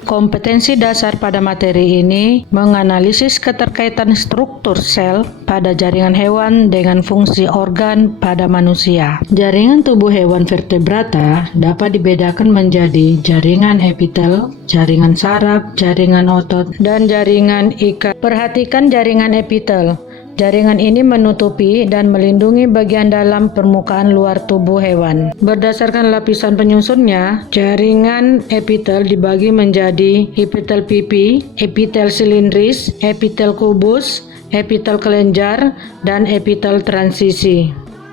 Kompetensi dasar pada materi ini menganalisis keterkaitan struktur sel pada jaringan hewan dengan fungsi organ pada manusia. Jaringan tubuh hewan vertebrata dapat dibedakan menjadi jaringan epitel, jaringan saraf, jaringan otot, dan jaringan ikat. Perhatikan jaringan epitel. Jaringan ini menutupi dan melindungi bagian dalam permukaan luar tubuh hewan. Berdasarkan lapisan penyusunnya, jaringan epitel dibagi menjadi epitel pipi, epitel silindris, epitel kubus, epitel kelenjar, dan epitel transisi.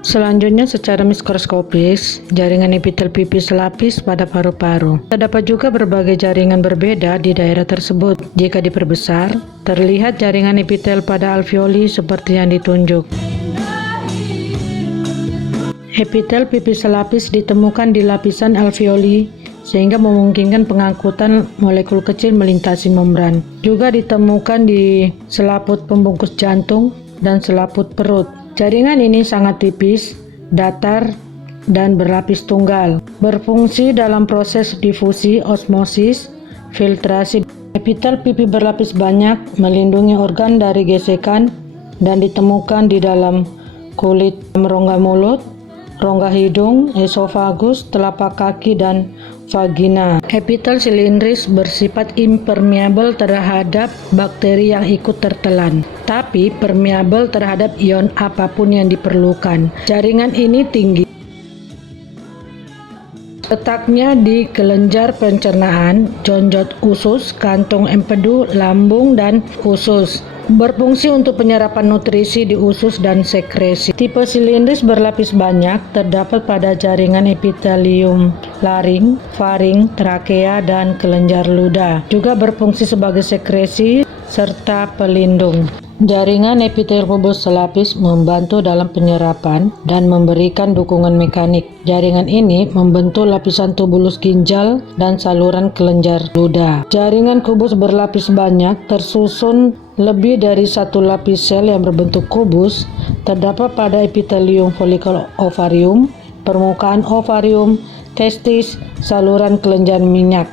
Selanjutnya, secara mikroskopis, jaringan epitel pipi selapis pada paru-paru. Terdapat juga berbagai jaringan berbeda di daerah tersebut. Jika diperbesar, terlihat jaringan epitel pada alveoli seperti yang ditunjuk. Epitel pipi selapis ditemukan di lapisan alveoli sehingga memungkinkan pengangkutan molekul kecil melintasi membran. Juga ditemukan di selaput pembungkus jantung dan selaput perut. Jaringan ini sangat tipis, datar, dan berlapis tunggal. Berfungsi dalam proses difusi, osmosis, filtrasi. Epitel pipi berlapis banyak melindungi organ dari gesekan dan ditemukan di dalam kulit rongga mulut, rongga hidung, esofagus, telapak kaki, dan vagina. Epitel silindris bersifat impermeabel terhadap bakteri yang ikut tertelan, tapi permeabel terhadap ion apapun yang diperlukan. Jaringan ini tinggi. Letaknya di kelenjar pencernaan, jonjot usus, kantung empedu, lambung, dan usus. Berfungsi untuk penyerapan nutrisi di usus dan sekresi. Tipe silindris berlapis banyak terdapat pada jaringan epitelium laring, faring, trakea, dan kelenjar ludah. Juga berfungsi sebagai sekresi serta pelindung. Jaringan epitel kubus selapis membantu dalam penyerapan dan memberikan dukungan mekanik. Jaringan ini membentuk lapisan tubulus ginjal dan saluran kelenjar ludah. Jaringan kubus berlapis banyak tersusun lebih dari satu lapis sel yang berbentuk kubus terdapat pada epitelium folikel ovarium, permukaan ovarium, testis, saluran kelenjar minyak.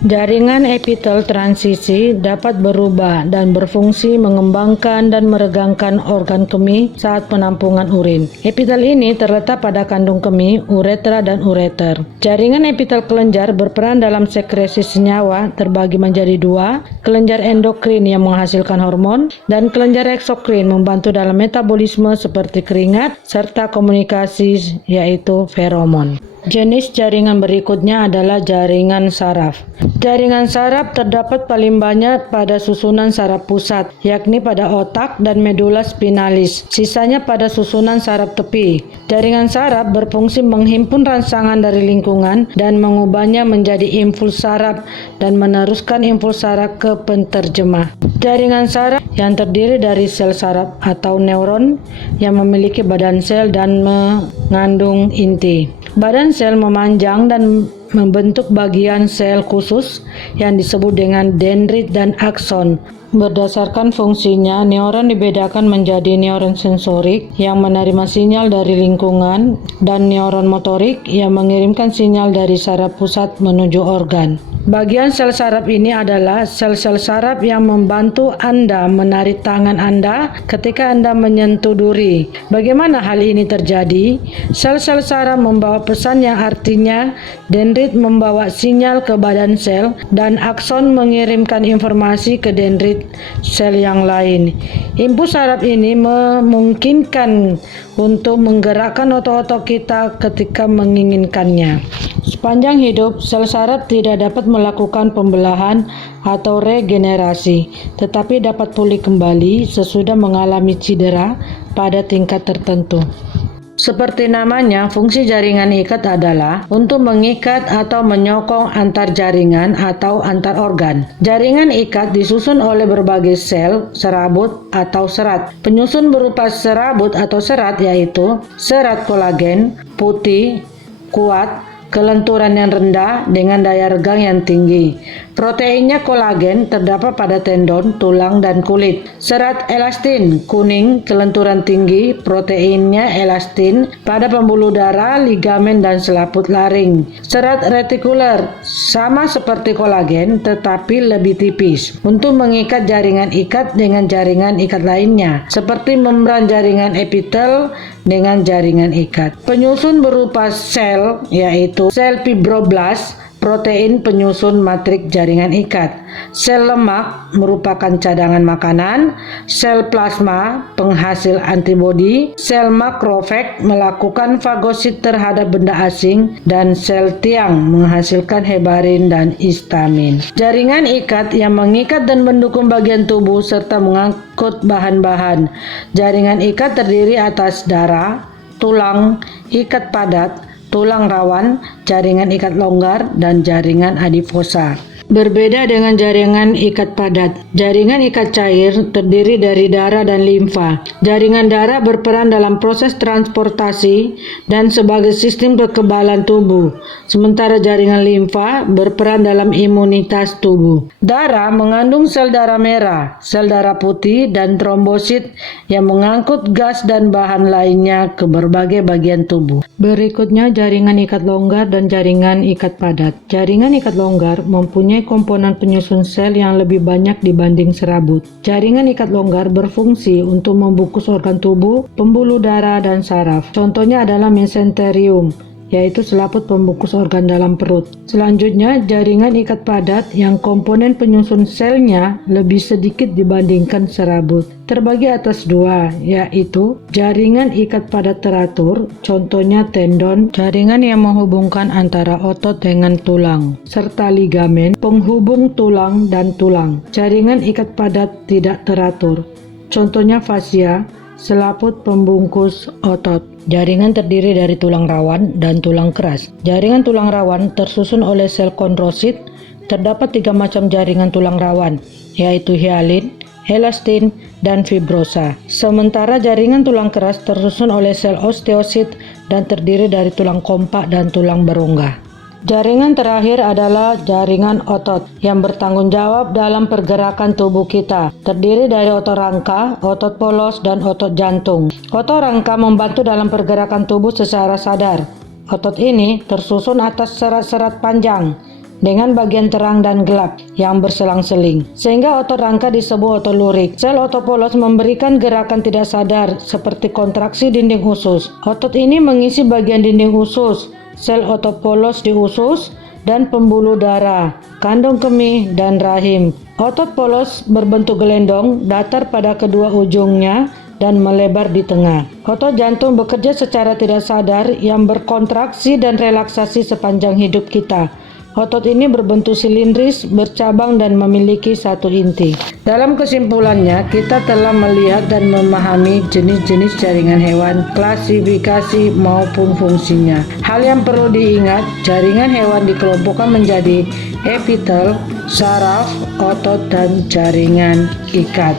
Jaringan epitel transisi dapat berubah dan berfungsi mengembangkan dan meregangkan organ kemih saat penampungan urin. Epitel ini terletak pada kandung kemih, uretra, dan ureter. Jaringan epitel kelenjar berperan dalam sekresi senyawa terbagi menjadi dua, kelenjar endokrin yang menghasilkan hormon, dan kelenjar eksokrin membantu dalam metabolisme seperti keringat, serta komunikasi yaitu feromon. Jenis jaringan berikutnya adalah jaringan saraf. Jaringan saraf terdapat paling banyak pada susunan saraf pusat, yakni pada otak dan medula spinalis. Sisanya pada susunan saraf tepi. Jaringan saraf berfungsi menghimpun rangsangan dari lingkungan dan mengubahnya menjadi impuls saraf dan meneruskan impuls saraf ke penterjemah. Jaringan saraf yang terdiri dari sel saraf atau neuron yang memiliki badan sel dan mengandung inti. Badan sel memanjang dan membentuk bagian sel khusus yang disebut dengan dendrit dan akson. Berdasarkan fungsinya, neuron dibedakan menjadi neuron sensorik yang menerima sinyal dari lingkungan dan neuron motorik yang mengirimkan sinyal dari saraf pusat menuju organ. Bagian sel saraf ini adalah sel-sel saraf yang membantu Anda menarik tangan Anda ketika Anda menyentuh duri. Bagaimana hal ini terjadi? Sel-sel saraf membawa pesan yang artinya dendrit membawa sinyal ke badan sel dan akson mengirimkan informasi ke dendrit sel yang lain. Impuls saraf ini memungkinkan untuk menggerakkan otot-otot kita ketika menginginkannya. Sepanjang hidup, sel saraf tidak dapat melakukan pembelahan atau regenerasi, tetapi dapat pulih kembali sesudah mengalami cedera pada tingkat tertentu. Seperti namanya, fungsi jaringan ikat adalah untuk mengikat atau menyokong antar jaringan atau antar organ. Jaringan ikat disusun oleh berbagai sel, serabut, atau serat. Penyusun berupa serabut atau serat yaitu serat kolagen, putih, kuat, kelenturan yang rendah dengan daya regang yang tinggi. Proteinnya kolagen terdapat pada tendon, tulang, dan kulit. Serat elastin kuning, kelenturan tinggi, proteinnya elastin pada pembuluh darah, ligamen, dan selaput laring. Serat retikuler sama seperti kolagen tetapi lebih tipis untuk mengikat jaringan ikat dengan jaringan ikat lainnya, seperti membran jaringan epitel dengan jaringan ikat. Penyusun berupa sel yaitu sel fibroblast, protein penyusun matrik jaringan ikat. Sel lemak merupakan cadangan makanan, sel plasma penghasil antibodi, sel makrofag melakukan fagosit terhadap benda asing, dan sel tiang menghasilkan heparin dan histamin. Jaringan ikat yang mengikat dan mendukung bagian tubuh serta mengangkut bahan-bahan. Jaringan ikat terdiri atas darah, tulang, ikat padat, tulang rawan, jaringan ikat longgar, dan jaringan adiposa. Berbeda dengan jaringan ikat padat, jaringan ikat cair terdiri dari darah dan limfa. Jaringan darah berperan dalam proses transportasi dan sebagai sistem kekebalan tubuh, sementara jaringan limfa berperan dalam imunitas tubuh. Darah mengandung sel darah merah, sel darah putih, dan trombosit yang mengangkut gas dan bahan lainnya ke berbagai bagian tubuh. Berikutnya jaringan ikat longgar dan jaringan ikat padat. Jaringan ikat longgar mempunyai komponen penyusun sel yang lebih banyak dibanding serabut. Jaringan ikat longgar berfungsi untuk membungkus organ tubuh, pembuluh darah, dan saraf. Contohnya adalah mesenterium, yaitu selaput pembungkus organ dalam perut. Selanjutnya, jaringan ikat padat yang komponen penyusun selnya lebih sedikit dibandingkan serabut. Terbagi atas dua, yaitu jaringan ikat padat teratur, contohnya tendon, jaringan yang menghubungkan antara otot dengan tulang, serta ligamen, penghubung tulang dan tulang. Jaringan ikat padat tidak teratur, contohnya fascia, selaput pembungkus otot. Jaringan terdiri dari tulang rawan dan tulang keras. Jaringan tulang rawan tersusun oleh sel kondrosit. Terdapat 3 macam jaringan tulang rawan, yaitu hialin, elastin, dan fibrosa. Sementara jaringan tulang keras tersusun oleh sel osteosit dan terdiri dari tulang kompak dan tulang berongga. Jaringan terakhir adalah jaringan otot yang bertanggung jawab dalam pergerakan tubuh kita. Terdiri dari otot rangka, otot polos, dan otot jantung. Otot rangka membantu dalam pergerakan tubuh secara sadar. Otot ini tersusun atas serat-serat panjang dengan bagian terang dan gelap yang berselang-seling, sehingga otot rangka disebut otot lurik. Sel otot polos memberikan gerakan tidak sadar seperti kontraksi dinding usus. Otot ini mengisi bagian dinding usus, sel otot polos di usus, dan pembuluh darah, kandung kemih, dan rahim. Otot polos berbentuk gelendong, datar pada kedua ujungnya, dan melebar di tengah. Otot jantung bekerja secara tidak sadar yang berkontraksi dan relaksasi sepanjang hidup kita. Otot ini berbentuk silindris, bercabang, dan memiliki satu inti. Dalam kesimpulannya, kita telah melihat dan memahami jenis-jenis jaringan hewan, klasifikasi maupun fungsinya. Hal yang perlu diingat, jaringan hewan dikelompokkan menjadi epitel, saraf, otot, dan jaringan ikat.